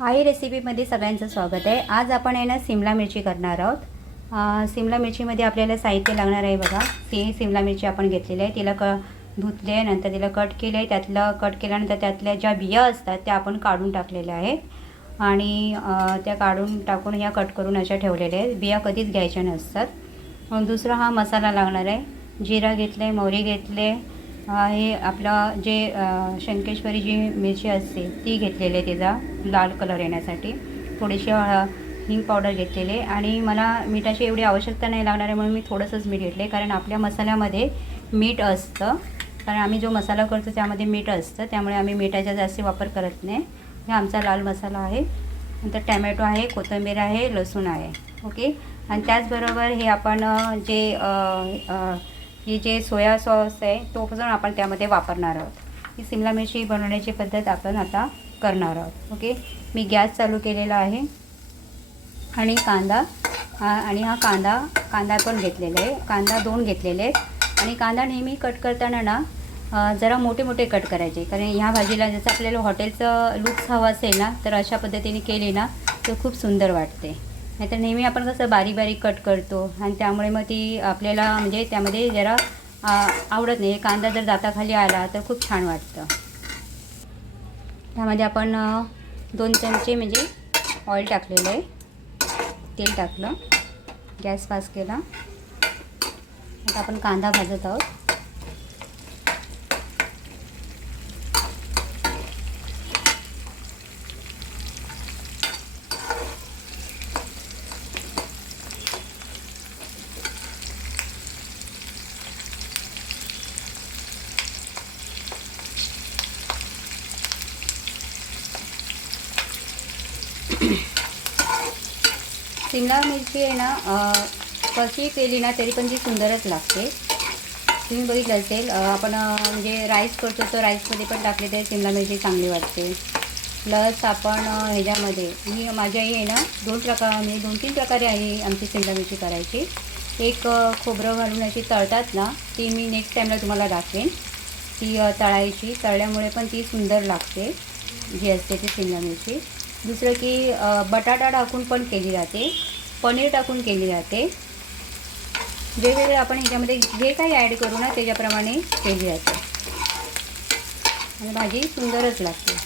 आई रेसिपीमध्ये सगळ्यांचं स्वागत आहे. आज आपण आहे ना सिमला मिरची करणार आहोत. सिमला मिरचीमध्ये आपल्याला साहित्य लागणार आहे बघा. ती सिमला मिरची आपण घेतलेली आहे. तिला क धुतले नंतर तिला कट केले त्यातलं कट केल्यानंतर त्यातल्या ज्या बिया असतात त्या आपण काढून टाकलेल्या आहेत. आणि त्या काढून टाकून ह्या कट करून अशा ठेवलेल्या आहेत. बिया कधीच घ्यायच्या नसतात. दुसरा हा मसाला लागणार आहे. जिरा घेतले मोहरी घेतले हे आपलं जे शंकेश्वरी जी मिरची असते ती घेतलेली आहे तिचा लाल कलर येण्यासाठी. थोडीशी हिंग पावडर घेतलेली आहे. आणि मला मिठाची एवढी आवश्यकता नाही लागणार आहे म्हणून मी थोडंसंच मीठ घेतले कारण आपल्या मसाल्यामध्ये मीठ असतं. कारण आम्ही जो मसाला करतो त्यामध्ये मीठ असतं. त्यामुळे आम्ही मिठाचा जास्त वापर करत नाही. हे आमचा लाल मसाला आहे. नंतर टॅमॅटो आहे कोथिंबीर आहे लसूण आहे. ओके? आणि त्याचबरोबर हे आपण जे आ, आ, हे जे सोया सॉस आहे तो पण आपण त्यामध्ये वापरणार आहोत. ही सिमला मिरची बनवण्याची पद्धत आपण आता करणार आहोत. ओके? मी गॅस चालू केलेला आहे. आणि कांदा हा आणि हा कांदा कांदा पण घेतलेला आहे. कांदा दोन घेतलेले आहेत. आणि कांदा नेहमी कट करताना ना जरा मोठे मोठे कट करायचे. कारण ह्या भाजीला जसं आपल्याला हॉटेलचं लुक्स हवं असेल ना तर अशा पद्धतीने केली ना तर खूप सुंदर वाटते. नाहीतर नेहमी आपण कसं बारीक बारीक कट करतो आणि त्यामुळे मग ती आपल्याला म्हणजे त्यामध्ये जरा आवडत नाही. कांदा जर दाताखाली आला तर खूप छान वाटतं. त्यामध्ये आपण दोन चमचे म्हणजे ऑइल टाकलेलं आहे. तेल टाकलं. गॅस पास केला. आता आपण कांदा भाजत आहोत. शिमला मिरची आहे ना कशी केली ना तरी पण ती सुंदरच लागते. तुम्ही बघितलं असेल आपण म्हणजे राईस करतो तर राईसमध्ये पण टाकले तर शिमला मिरची चांगली वाटते. प्लस आपण ह्याच्यामध्ये मी माझी आई आहे ना दोन प्रकार म्हणजे दोन तीन प्रकारे आहे आमची शिमला मिरची करायची. एक खोबरं घालून अशी तळतात ना ती मी नेक्स्ट टाईमला तुम्हाला दाखवेन. ती तळायची तळल्यामुळे पण ती सुंदर लागते. जी असते ती शिमला मिरची. दुसरं की बटाटा टाकून पण केली जाते. पनीर टाकून केली जाते. वेगवेगळे आपण ह्याच्यामध्ये जे काही ॲड करू ना त्याच्याप्रमाणे केली जाते. आणि भाजी सुंदरच लागते.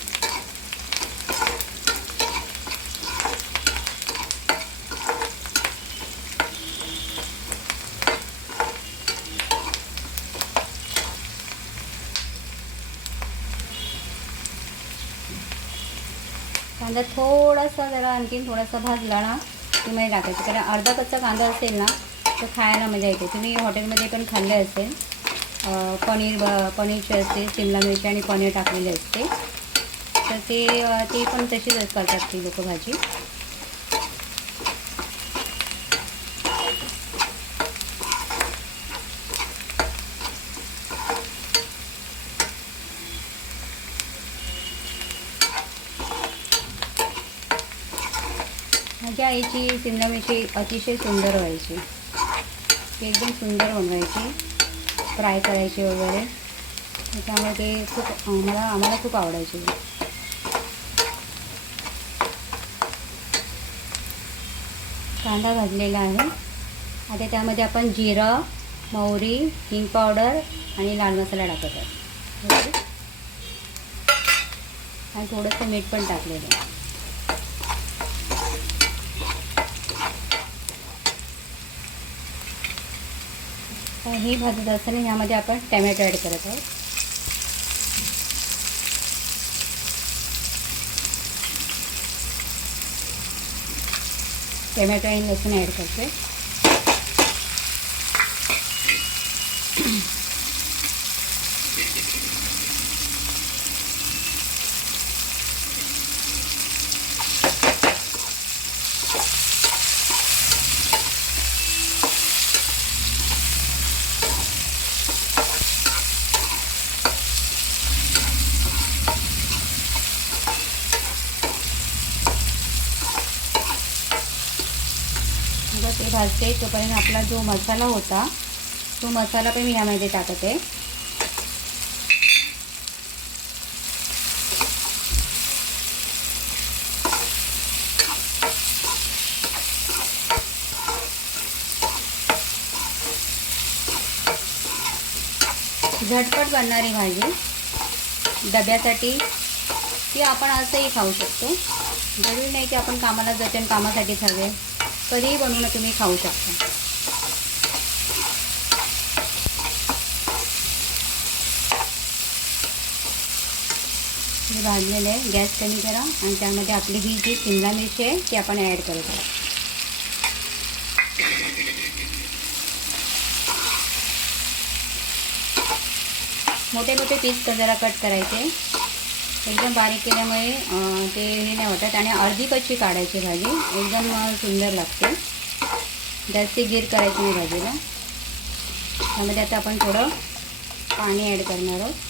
कांदा थोडासा जरा आणखीन थोडासा भाजला ना की मध्ये टाकायचं. कारण अर्धा कच्चा कांदा असेल ना तर खायला मजा येते. तुम्ही हॉटेलमध्ये पण खाल्ले असेल पनीर ब पनीरचे असते शिमला मिरची आणि पनीर टाकलेले असते तर ते ते पण तशीच करतात ती लोक भाजी. याची शिमला मिरची अतिशय सुंदर व्हायची. एकदम सुंदर बनवायची फ्राय करायची वगैरे. त्यामुळे ते खूप आम्हाला आम्हाला खूप आवडायची. कांदा भाजलेला आहे. आता त्यामध्ये आपण जिरं मोहरी हिंग पावडर आणि लाल मसाला टाकत आहे ओके? आणि थोडंसं मीठ पण टाकलेलं आहे. ही भाजत असताना यामध्ये आपण टॅमॅटो ॲड करत आहोत. टॅमॅटो आणि लसूण ॲड करते. भाजते तोपर्यंत आपला जो मसाला होता तो मसाला पण मी ह्यामध्ये टाकते. झटपट बनणारी भाजी डब्यासाठी ती आपण असंही खाऊ शकतो. जरुरी नाही की आपण कामाला जाते आणि कामासाठीच हवे कधीही बनवून तुम्ही खाऊ शकता. भाजलेलं आहे गॅस कमी करा आणि त्यामध्ये आपली ही जी शिमला मिरची आहे ती आपण ॲड करत आहोत मोठे मोठे पीस जरा कट करायचे. एकदम बारीक केल्यामुळे ते हे नाही होतात. आणि अर्धी कच्ची काढायची भाजी एकदम सुंदर लागते. जास्ती गिर करायची नाही भाजीला. त्यामध्ये आता आपण थोडं पाणी ॲड करणार आहोत.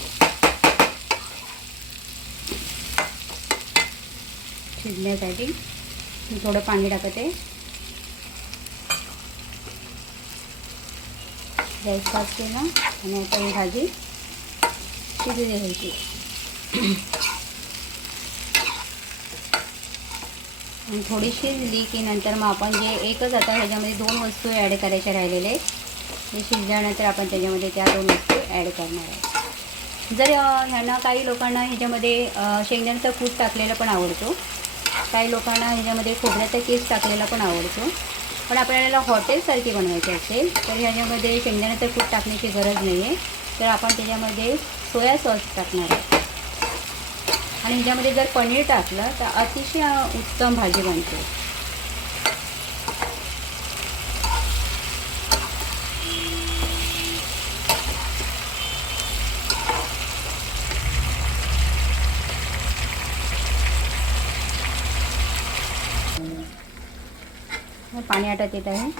शिजण्यासाठी थोडं पाणी टाकत. आहे गॅस पास केला आणि आता ही भाजी शिजू द्यायची आणि थोडी शिजली की नंतर मग आपण जे एकच आता ह्याच्यामध्ये दोन वस्तू ॲड करायच्या राहिलेले आहेत. ते शिजल्यानंतर आपण त्याच्यामध्ये त्या दोन वस्तू ॲड करणार आहोत जर ह्यांना काही लोकांना ह्याच्यामध्ये शेंगदाण्याचं शेंगदाण्याचा कूट टाकलेला पण आवडतो. काही लोकांना ह्याच्यामध्ये खोबऱ्याचा केस टाकलेला पण आवडतो. पण आपल्याला हॉटेलसारखी बनवायची असेल तर ह्याच्यामध्ये शेंगदाण्याचं कूट टाकण्याची गरज नाही आहे तर आपण त्याच्यामध्ये सोया सॉस टाकणार आहे. आणि ह्याच्यामध्ये जर पनीर टाकलं तर अतिशय उत्तम भाजी बनते. पाणी आटत येत आहे.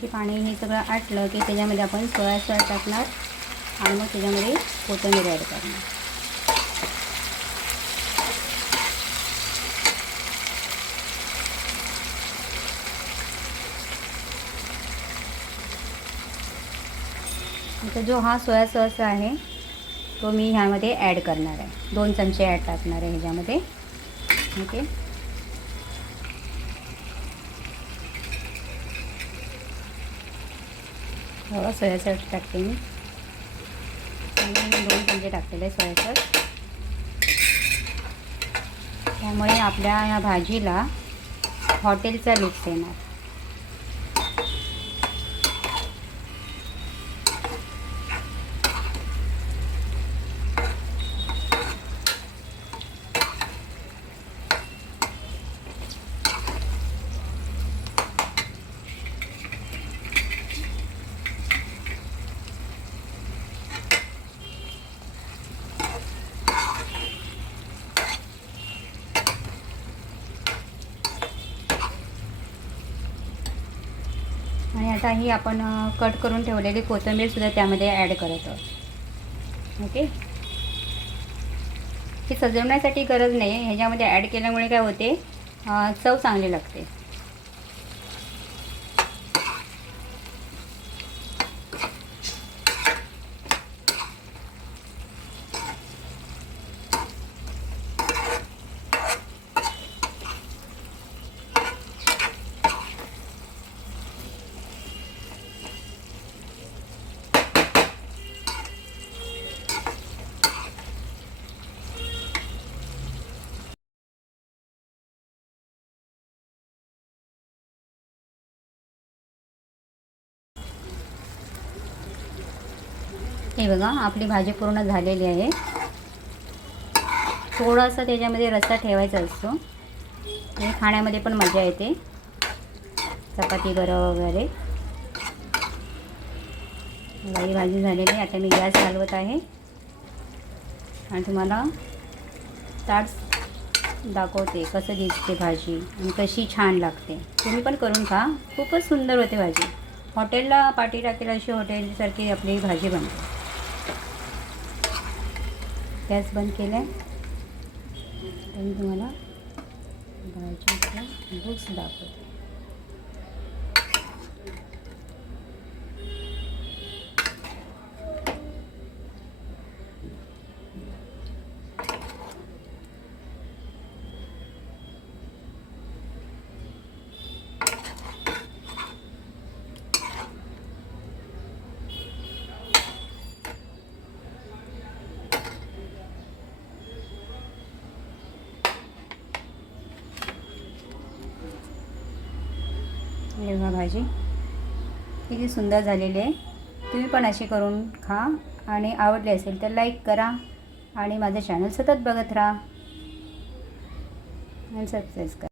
थोडीशी पाणी हे सगळं आटलं की त्याच्यामध्ये आपण सोया सॉस टाकणार आणि मग त्याच्यामध्ये कोथिंबीर ॲड करणार. आता जो हा सोया सॉस आहे तो मी ह्यामध्ये ॲड करणार आहे. दोन चमचे ॲड टाकणार आहे ह्याच्यामध्ये. ओके? थोडं सोया सॉस टाकते मी. दोन चमचे टाकलेले आहे सोया सॉस त्यामुळे आपल्या ह्या भाजीला हॉटेलचा लुक्स येणार आता ही आपण कट करून ठेवलेली कोथिंबीरसुद्धा त्यामध्ये ॲड करत आहोत. ओके ही सजवण्यासाठी गरज नाही. ह्याच्यामध्ये ॲड केल्यामुळे काय होते? चव चांगली लागते. हे बघा आपली भाजी पूर्ण झालेली आहे. थोडासा त्याच्यामध्ये रस्सा ठेवायचा असतो. आणि खाण्यामध्ये पण मजा येते. चपाती बरं वगैरे. बघा, ही भाजी झालेली आहे. आता मी गॅस चालवत आहे. आणि तुम्हाला ताट दाखवते कसं दिसते भाजी आणि कशी छान लागते. तुम्ही पण करून खा. खूपच सुंदर होते भाजी. हॉटेलला पाठी टाकेल अशी हॉटेलसारखी आपली भाजी बनते. गॅस बंद केला आहे मी तुम्हाला बुक्स दाखवते. हे बघा भाजी. किती सुंदर झालेली आहे. तुम्ही पण अशी करून खा आणि आवडली असेल तर लाईक करा आणि माझं चॅनल सतत बघत राहा. आणि सबस्क्राईब करा